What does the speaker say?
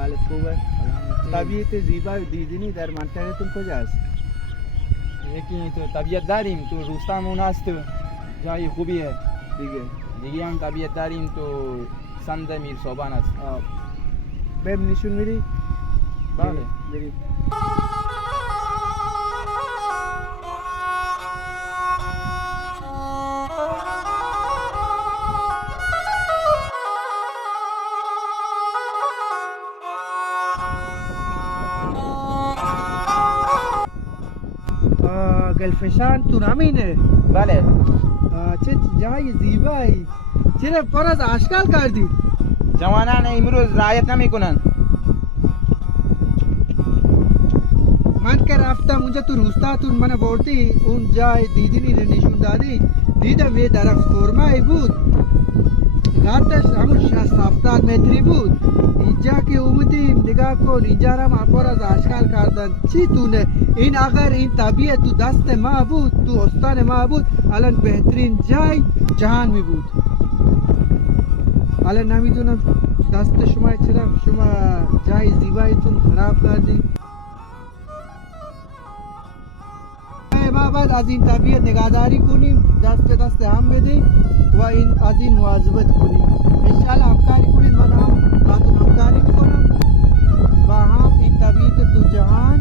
حالت خوبه؟ طبیعت زیبای دیدنی در منطقهتون کجاست؟ یکی تو طبیعت داریم تو روستامون هست جای خوبیه. دیگه هم طبیعت داریم تو سند میر صوبان است. بریم نشون میری؟ بله بریم. گلفشان تو همینه؟ بله. چه جای زیبایی، چرا پر از اشکال کردی؟ جوانان امروز رعایت نمیکنن. من که رفتم اونجا تو روستاتون من بردی اون جای دیدنی رو نشون دادی، دیدم یه درخت خرمایی بود قدش همون 60-70 متری بود. اینجا که اومدیم نگاه کن اینجا را ما پر از اشکال کردن. چی تونه این؟ اگر این طبیعت تو دست ما بود، تو استان ما بود، الان بهترین جای جهان می بود. الان نمیدونم دست شما چرا شما جای زیبایتون خراب کردید. ما باید از این طبیعت نگهداری کنیم، دست به دست هم بدیم و از این مواظبت کنیم. انشاءالله همکاری کنید، من هم باهاتون همکاری میکنم و هم این طبیعت تو جهان